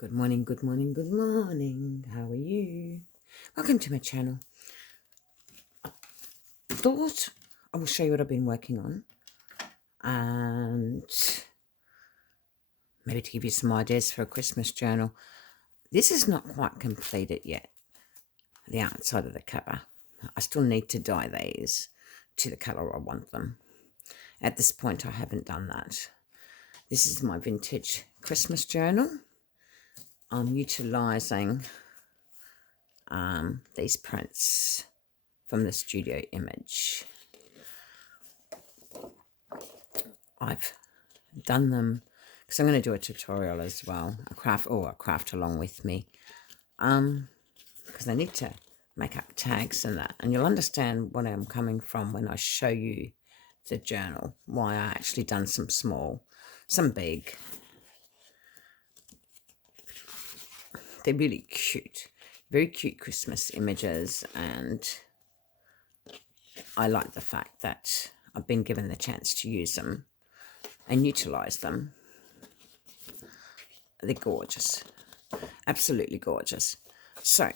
Good morning, good morning, good morning. How are you? Welcome to my channel. I thought I will show you what I've been working on and maybe to give you some ideas for a Christmas journal. This is not quite completed yet, the outside of the cover. I still need to dye these to the colour I want them. At this point, I haven't done that. This is my vintage Christmas journal. I'm utilising these prints from the studio image. I've done them because I'm going to do a tutorial as well, a craft along with me, because I need to make up tags and that, and you'll understand what I'm coming from when I show you the journal, why I actually done some small, some big. They're really cute, very cute Christmas images, and I like the fact that I've been given the chance to use them and utilize them. They're gorgeous, absolutely gorgeous. So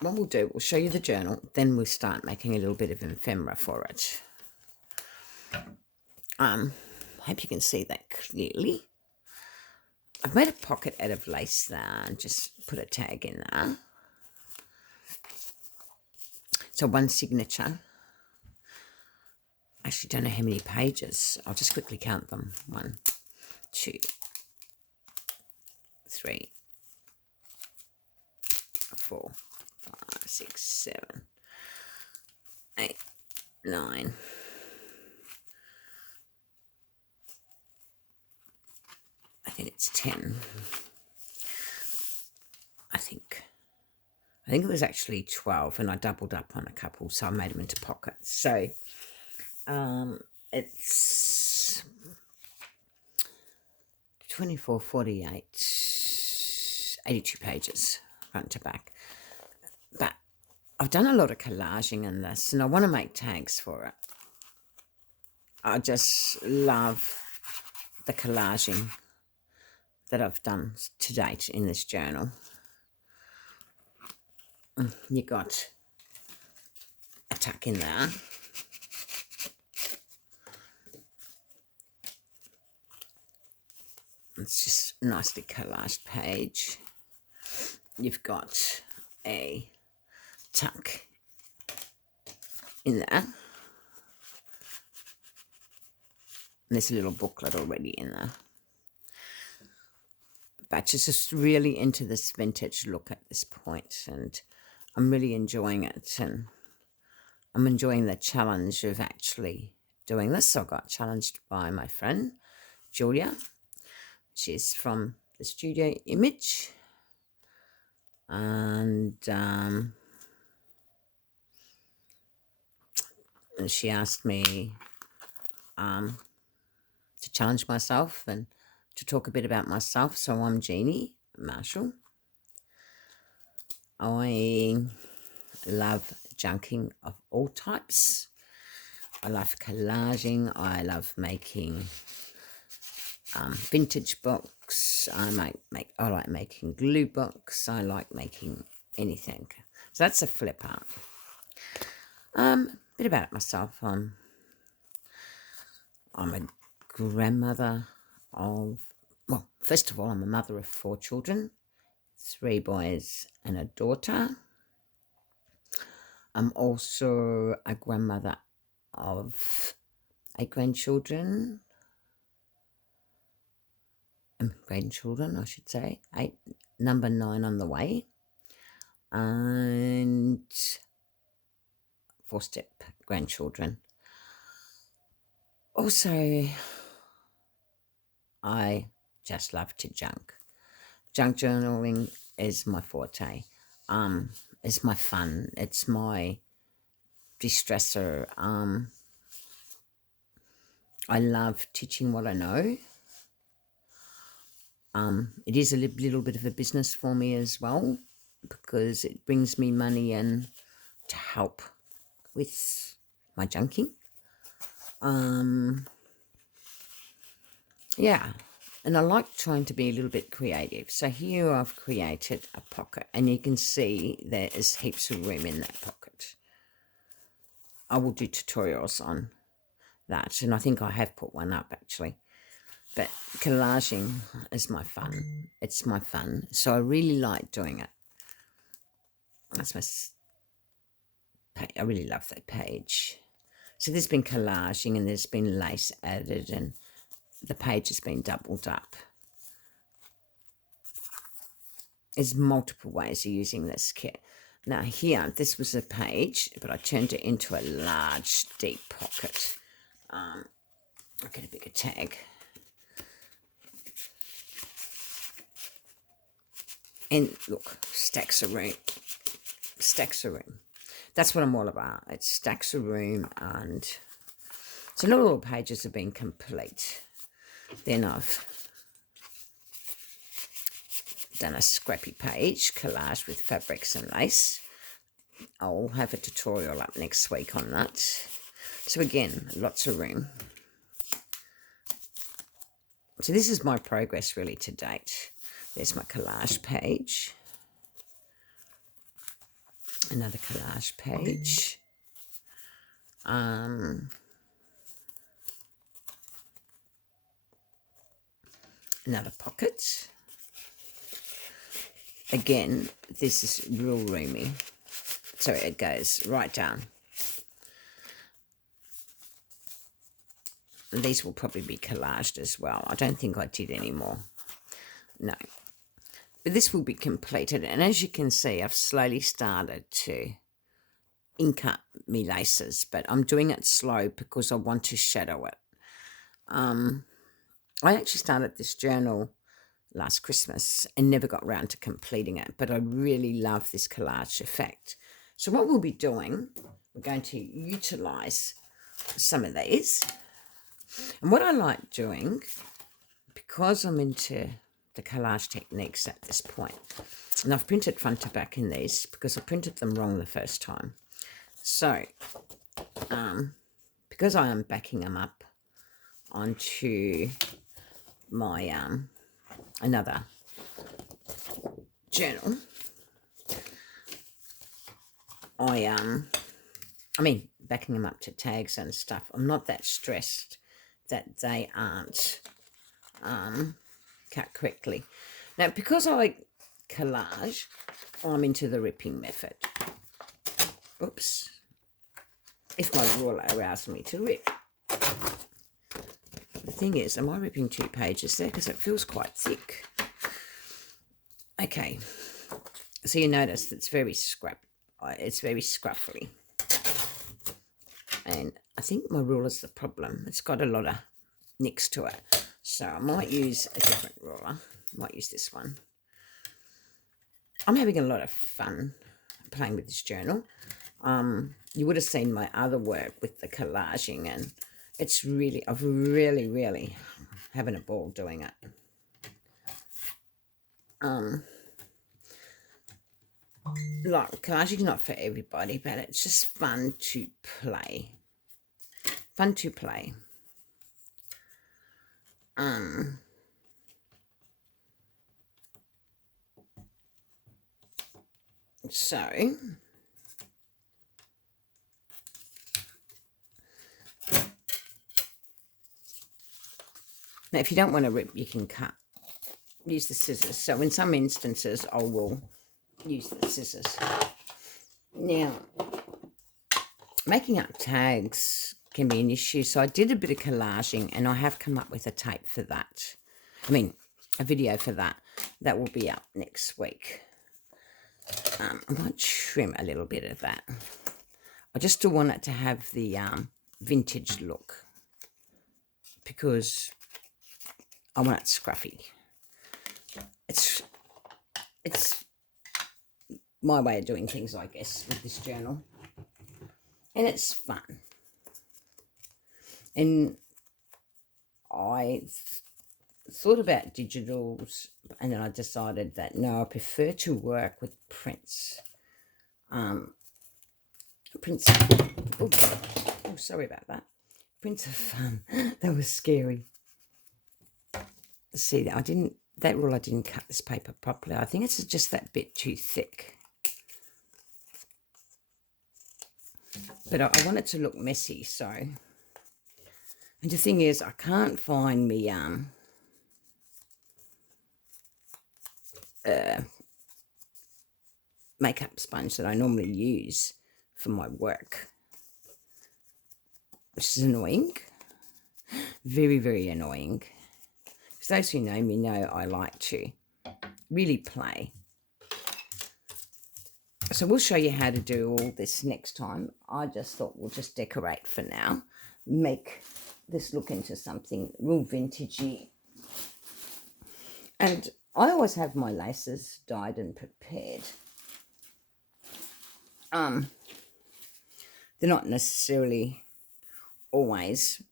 what we'll do, we'll show you the journal, then we'll start making a little bit of ephemera for it. I hope you can see that clearly. I've made a pocket out of lace there and just put a tag in there. So one signature. I actually don't know how many pages. I'll just quickly count them. 1, 2, 3, 4, 5, 6, 7, 8, 9. I think it's 10. I think it was actually 12, and I doubled up on a couple, so I made them into pockets. So it's 24, 48, 82 pages front to back. But I've done a lot of collaging in this, and I want to make tags for it. I just love the collaging that I've done to date in this journal. You got a tuck in there. It's just a nicely collaged page. You've got a tuck in there. And there's a little booklet already in there. But just really into this vintage look at this point, and I'm really enjoying it, and I'm enjoying the challenge of actually doing this. I got challenged by my friend Julia. She's from the studio image, and she asked me to challenge myself and to talk a bit about myself. So I'm Jeannie Marshall. I love junking of all types. I love collaging. I love making vintage books. I like making glue books. I like making anything. So that's a flip art. Bit about myself. I'm a grandmother of, well, first of all, I'm a mother of 4 children, 3 boys and a daughter. I'm also a grandmother of 8 grandchildren, I should say, 8, number 9 on the way, and 4-step grandchildren. Also, I just love to junk. Junk journaling is my forte. It's my fun. It's my de-stressor. I love teaching what I know. It is a little bit of a business for me as well, because it brings me money in to help with my junking. Yeah, And I like trying to be a little bit creative. So here I've created a pocket, and you can see there is heaps of room in that pocket. I will do tutorials on that, and I think I have put one up actually. But collaging is my fun. It's my fun. So I really like doing it. That's my page. I really love that page. So there's been collaging, and there's been lace added, and the page has been doubled up. There's multiple ways of using this kit. Now here, this was a page, but I turned it into a large, deep pocket. I'll get a bigger tag. And look, stacks of room. Stacks of room. That's what I'm all about. It's stacks of room, and so not all pages have been complete. Then I've done a scrappy page, collage with fabrics and lace. I'll have a tutorial up next week on that. So again, lots of room. So this is my progress really to date. There's my collage page. Another collage page. Another pocket. Again, this is real roomy. So it goes right down. These will probably be collaged as well. I don't think I did any more. No. But this will be completed. And as you can see, I've slowly started to ink up me laces. But I'm doing it slow because I want to shadow it. I actually started this journal last Christmas and never got around to completing it. But I really love this collage effect. So what we'll be doing, we're going to utilise some of these. And what I like doing, because I'm into the collage techniques at this point, and I've printed front to back in these because I printed them wrong the first time. So, because I am backing them up onto my another journal, I mean, backing them up to tags and stuff, I'm not that stressed that they aren't cut correctly. Now, because I collage, I'm into the ripping method. Oops. If my ruler allows me to rip. The thing is, am I ripping 2 pages there? Because it feels quite thick. Okay. So you notice it's very it's very scruffy. And I think my ruler's the problem. It's got a lot of nicks to it. So I might use a different ruler. I might use this one. I'm having a lot of fun playing with this journal. You would have seen my other work with the collaging, and it's really, I've really having a ball doing it. Like, collaging is not for everybody, but it's just fun to play. Fun to play. So now if you don't want to rip, you can cut. Use the scissors. So in some instances I will use the scissors. Now, making up tags can be an issue, so I did a bit of collaging and I have come up with a tape for that. I mean, a video for that. That will be up next week. I might trim a little bit of that. I just still want it to have the vintage look because I want it scruffy. It's my way of doing things, I guess, with this journal. And it's fun. And I thought about digitals, and then I decided that, no, I prefer to work with prints. Prints, oh, sorry about that. Prints are fun. That was scary. See, I didn't cut this paper properly. I think it's just that bit too thick. But I want it to look messy, so. And the thing is, I can't find me makeup sponge that I normally use for my work, which is annoying. Very, very annoying. Because those who know me know I like to really play. So we'll show you how to do all this next time. I just thought we'll just decorate for now. Make this look into something real vintagey. And I always have my laces dyed and prepared. They're not necessarily always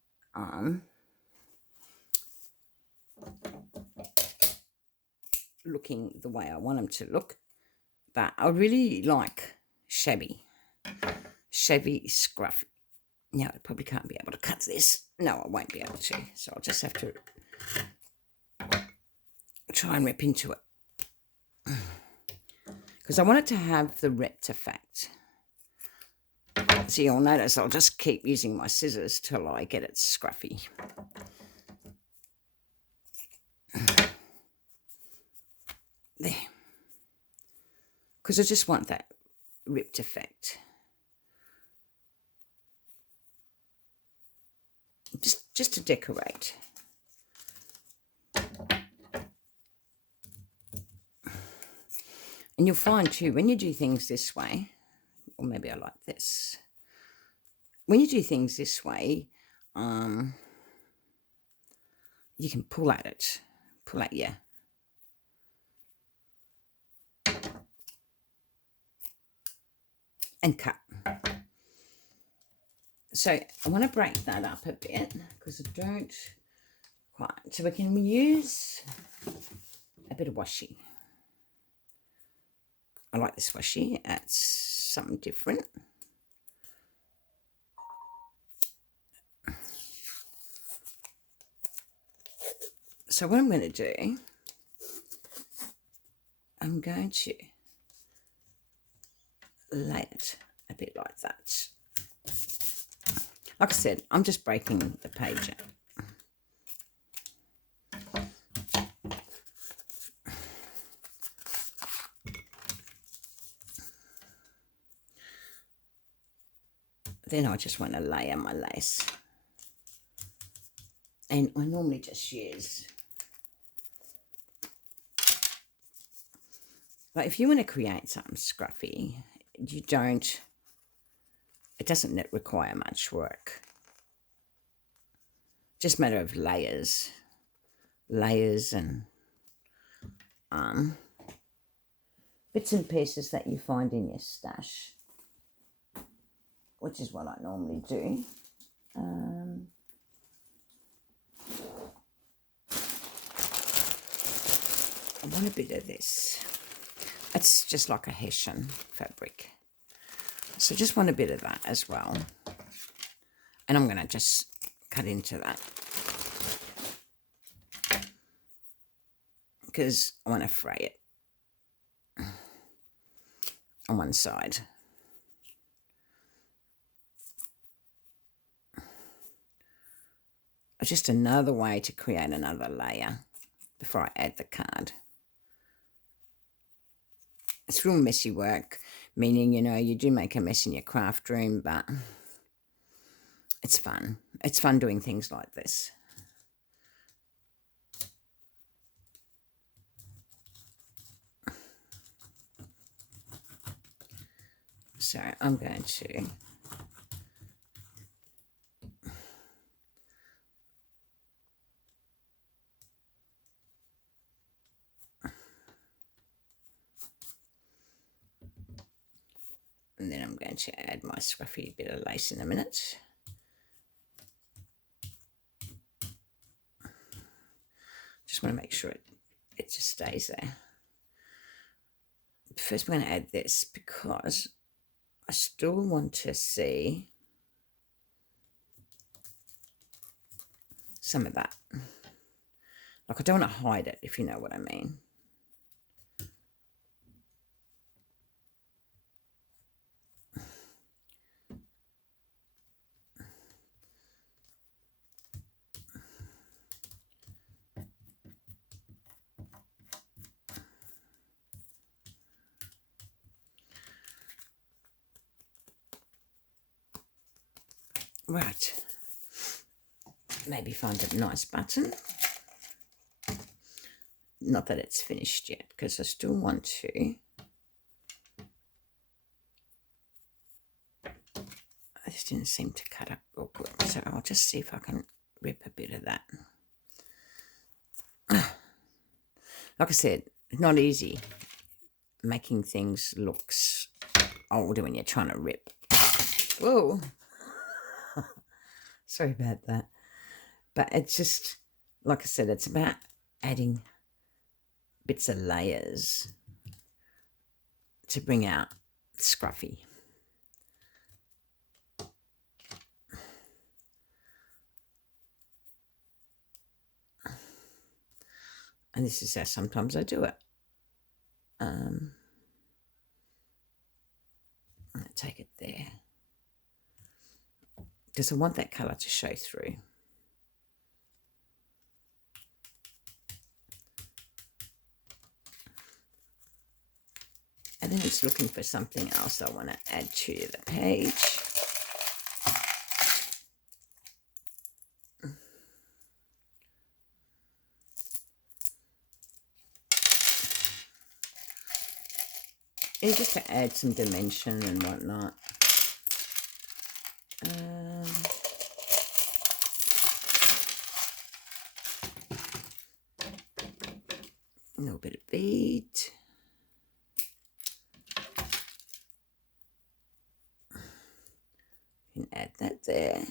looking the way I want them to look, but I really like shabby scruffy. Now I probably can't be able to cut this. No, I won't be able to, so I'll just have to try and rip into it, because I want it to have the ripped effect. So you'll notice I'll just keep using my scissors till I get it scruffy. There. Because I just want that ripped effect. Just to decorate. And you'll find too, when you do things this way, or maybe I like this, when you do things this way, you can pull at it, yeah. And cut. So I want to break that up a bit because I don't quite. So we can use a bit of washi. I like this washi. It's something different. So what I'm going to do, I'm going to lay it a bit like that. Like I said, I'm just breaking the page out. Then I just want to layer my lace. And I normally just use, but if you want to create something scruffy, it doesn't require much work. Just a matter of layers and bits and pieces that you find in your stash, which is what I normally do. I want a bit of this. It's just like a Hessian fabric. So just want a bit of that as well. And I'm going to just cut into that, because I want to fray it on one side. Just another way to create another layer before I add the card. It's real messy work, meaning, you know, you do make a mess in your craft room, but it's fun. It's fun doing things like this. So I'm going to and then I'm going to add my scruffy bit of lace in a minute. Just want to make sure it just stays there. First I'm going to add this because I still want to see some of that. Like, I don't want to hide it, if you know what I mean. Right. Maybe find a nice button. Not that it's finished yet, because I still want to. This didn't seem to cut up real good, so I'll just see if I can rip a bit of that. Like I said, it's not easy making things look older when you're trying to rip. Whoa. Sorry about that. But it's just, like I said, it's about adding bits of layers to bring out scruffy. And this is how sometimes I do it. I'm going to take it there, because I want that colour to show through. And then it's looking for something else I want to add to the page. And just to add some dimension and whatnot. A little bit of bead. You can add that there.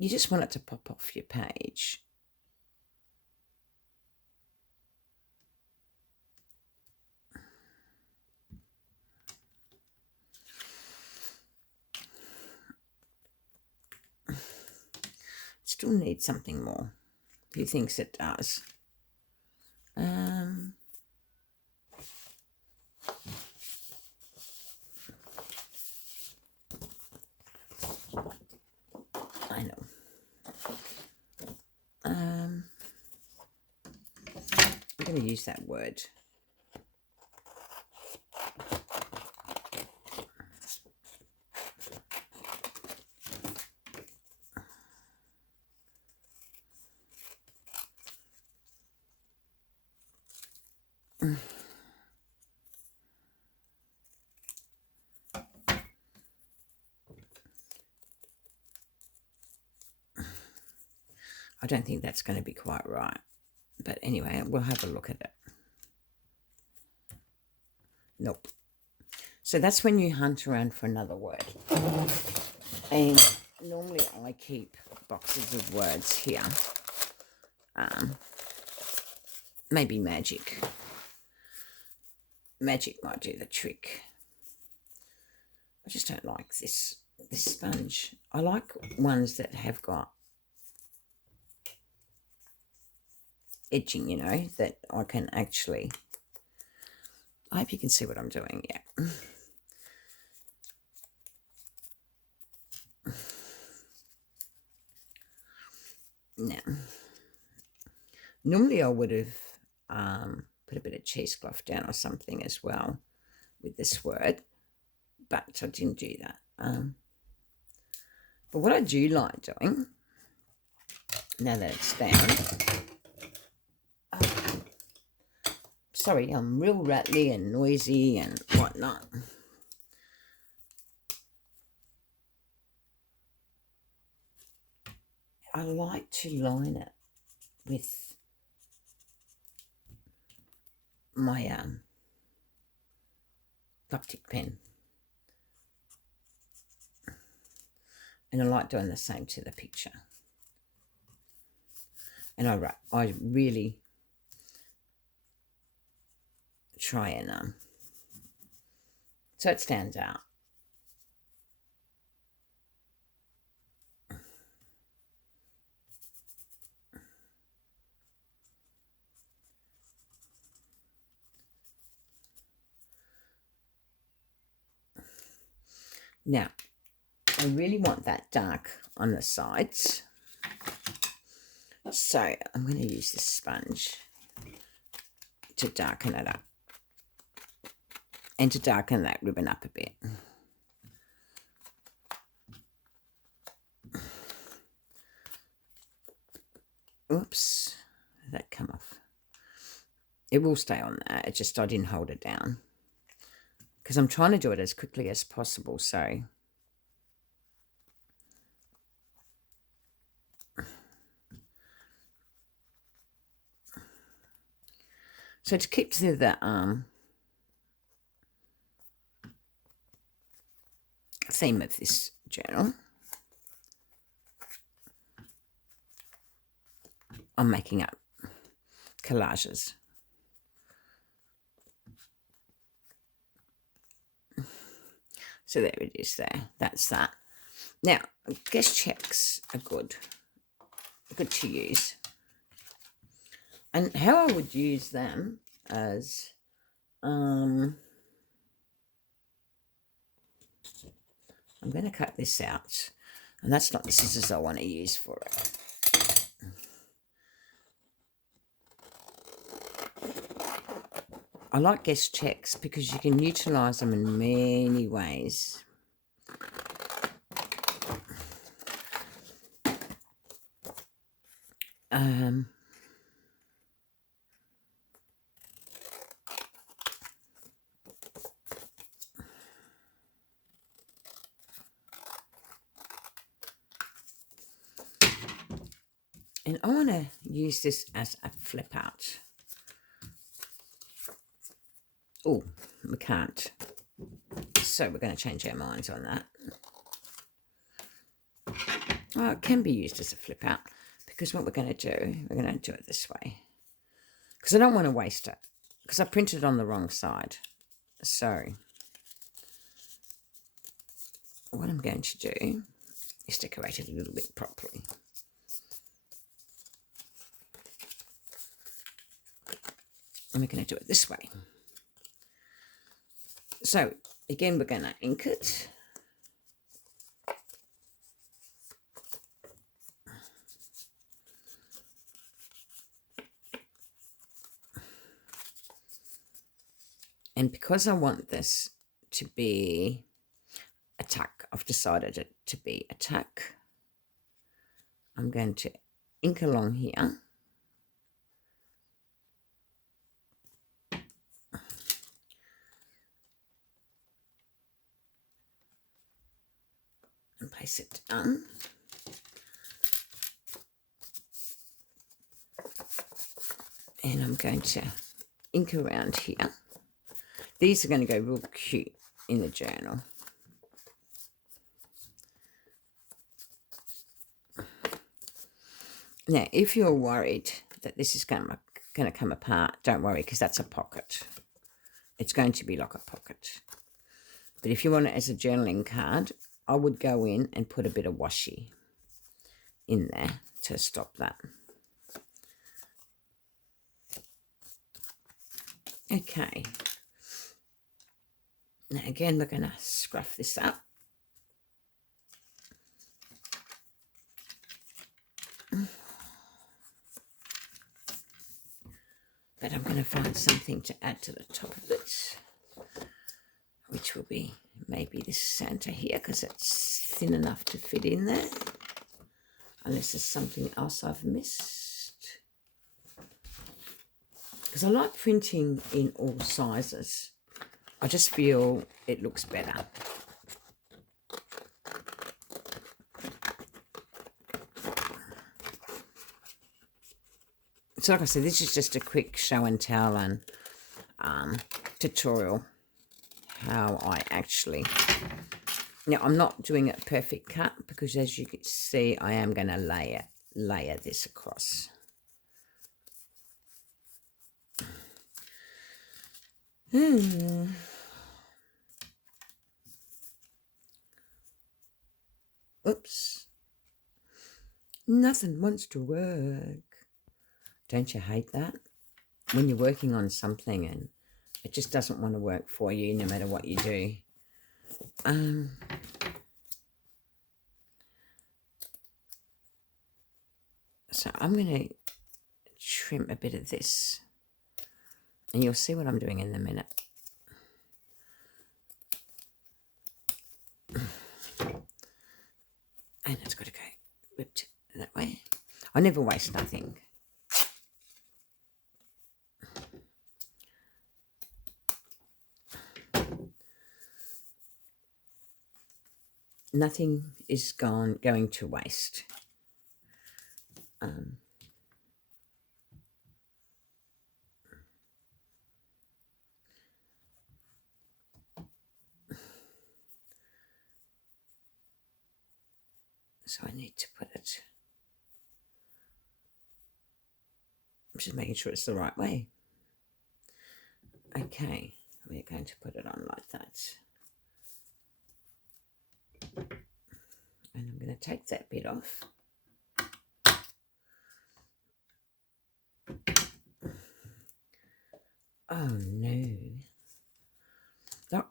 You just want it to pop off your page. Still need something more. He thinks it does. I know. I'm going to use that word. I don't think that's going to be quite right. But anyway, we'll have a look at it. Nope. So that's when you hunt around for another word. And normally I keep boxes of words here. Maybe magic. Magic might do the trick. I just don't like this sponge. I like ones that have got edging, you know, that I can actually... I hope you can see what I'm doing, yeah. Now, normally I would have put a bit of cheesecloth down or something as well with this word, but I didn't do that. But what I do like doing, now that it's down... sorry, I'm real rattly and noisy and whatnot. I like to line it with my Lipstick pen. And I like doing the same to the picture. And I really try and so it stands out. Now, I really want that dark on the sides, so I'm going to use this sponge to darken it up and to darken that ribbon up a bit. Oops, did that come off? It will stay on there, it's just I didn't hold it down because I'm trying to do it as quickly as possible, so to keep to the theme of this journal, I'm making up collages. So there it is there. That's that. Now, guess checks are good to use. And how I would use them as I'm going to cut this out, and that's not the scissors I want to use for it. I like guess checks because you can utilise them in many ways. And I want to use this as a flip out. Oh, we can't. So we're going to change our minds on that. Well, it can be used as a flip out because what we're going to do, we're going to do it this way. Because I don't want to waste it because I printed it on the wrong side. So what I'm going to do is decorate it a little bit properly. And we're going to do it this way. So again, we're going to ink it. And because I want this to be a tuck, I've decided it to be a tuck. I'm going to ink along here. And place it down. And I'm going to ink around here. These are going to go real cute in the journal. Now, if you're worried that this is going to come apart, don't worry, because that's a pocket. It's going to be like a pocket. But if you want it as a journaling card, I would go in and put a bit of washi in there to stop that. Okay. Now again, we're going to scruff this up. But I'm going to find something to add to the top of it, which will be maybe this Santa here, because it's thin enough to fit in there, unless there's something else I've missed. Because I like printing in all sizes. I just feel it looks better. So like I said, this is just a quick show and tell and tutorial how I actually... Now, I'm not doing a perfect cut because, as you can see, I am going to layer this across. Oops. Nothing wants to work. Don't you hate that? When you're working on something and it just doesn't want to work for you no matter what you do. So I'm going to trim a bit of this. And you'll see what I'm doing in a minute. And it's got to go whipped that way. I never waste nothing. Nothing is going to waste. So I need to put it. I'm just making sure it's the right way. Okay, we're going to put it on like that. And I'm going to take that bit off. Oh no.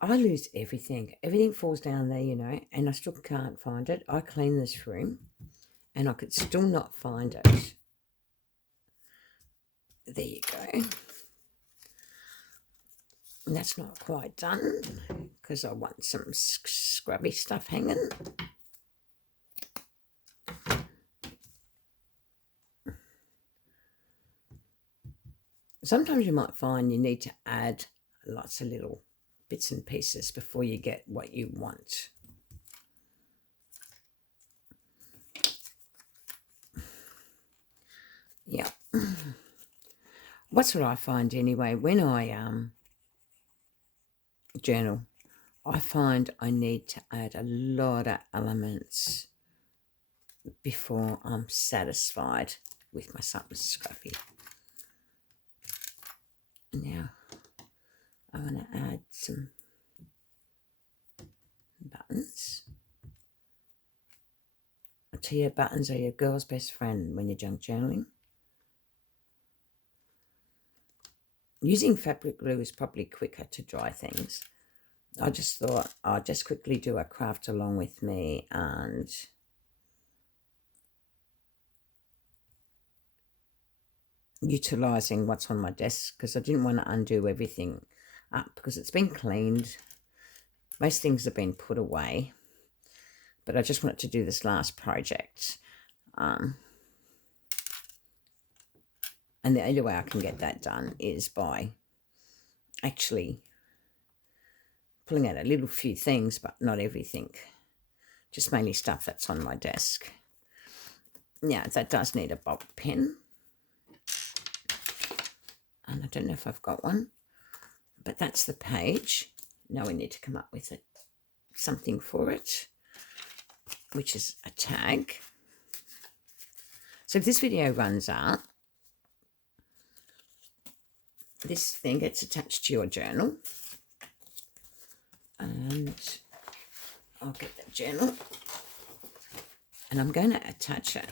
I lose everything. Everything falls down there, you know, and I still can't find it. I clean this room and I could still not find it. There you go. And that's not quite done because I want some scrubby stuff hanging. Sometimes you might find you need to add lots of little bits and pieces before you get what you want. Yeah. What's what I find anyway, when I journal, I find I need to add a lot of elements before I'm satisfied with my something scruffy. Now, I want to add some buttons. I tell you, buttons are your girl's best friend when you're junk journaling. Using fabric glue is probably quicker to dry things. I just thought I'd just quickly do a craft along with me and utilising what's on my desk because I didn't want to undo everything up because it's been cleaned. Most things have been put away, but I just wanted to do this last project. And the only way I can get that done is by actually pulling out a little few things, but not everything. Just mainly stuff that's on my desk. Yeah, that does need a bob pen. And I don't know if I've got one, but that's the page. Now we need to come up with something for it, which is a tag. So if this video runs out, this thing gets attached to your journal. And I'll get the journal. And I'm going to attach it.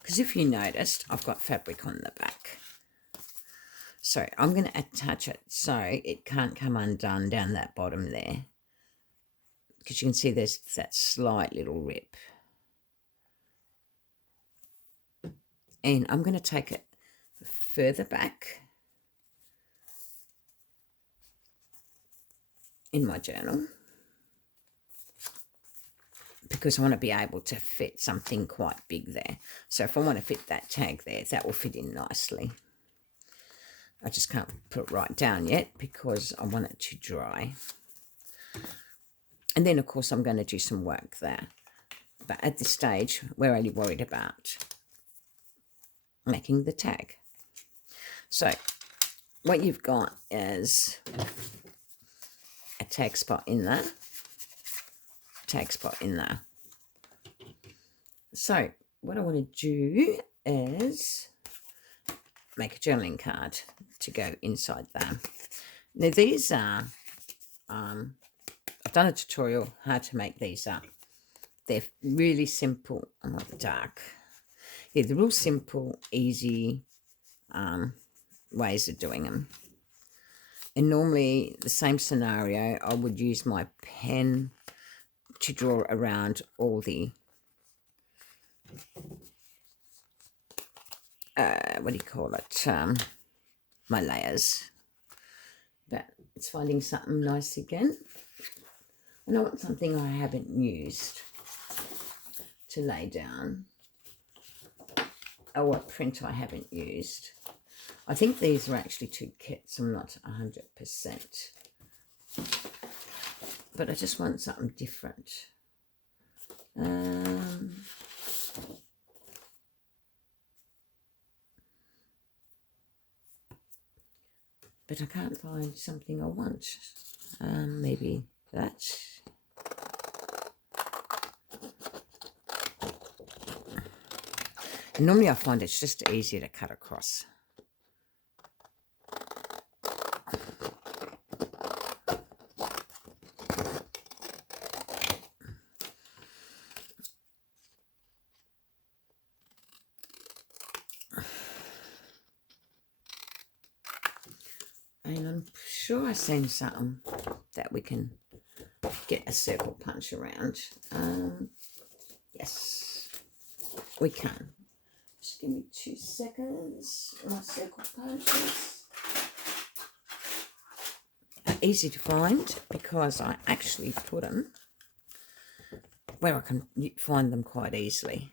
Because if you noticed, I've got fabric on the back. So I'm going to attach it so it can't come undone down that bottom there. Because you can see there's that slight little rip. And I'm going to take it further back in my journal. Because I want to be able to fit something quite big there. So if I want to fit that tag there, that will fit in nicely. I just can't put it right down yet because I want it to dry. And then, of course, I'm going to do some work there. But at this stage, we're only worried about making the tag. So what you've got is a tag spot in there. Tag spot in there. So what I want to do is make a journaling card to go inside there. Now these are, I've done a tutorial how to make these up. They're really simple. I'm not dark. Yeah, they're real simple, easy ways of doing them. And normally the same scenario, I would use my pen to draw around all the what do you call it, my layers. But it's finding something nice again, and I want something I haven't used to lay down, or what print I haven't used. I think these are actually 2 kits, I'm not 100%, but I just want something different. But I can't find something I want. Maybe that. And normally I find it's just easier to cut across. And I'm sure I've seen something that we can get a circle punch around. Yes, we can. Just give me 2 seconds. My circle punches are easy to find because I actually put them where I can find them quite easily.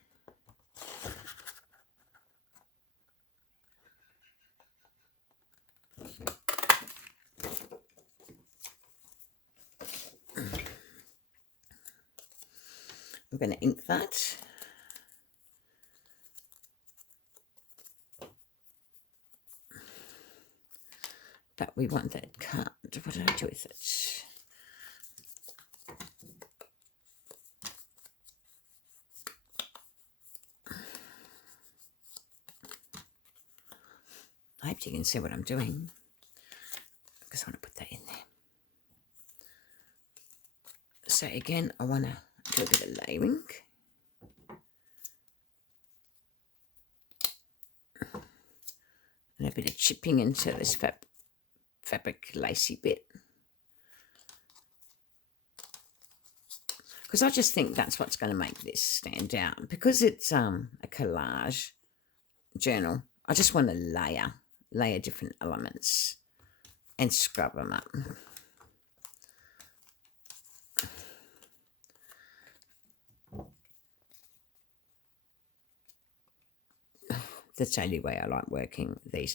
I'm going to ink that. But we want that cut. What do I do with it? I hope you can see what I'm doing, because I want to put that in there. So again, I want to do a bit of layering. And a bit of chipping into this fabric lacy bit. Because I just think that's what's going to make this stand out. Because it's a collage journal, I just want to layer different elements and scrub them up. That's the only way I like working these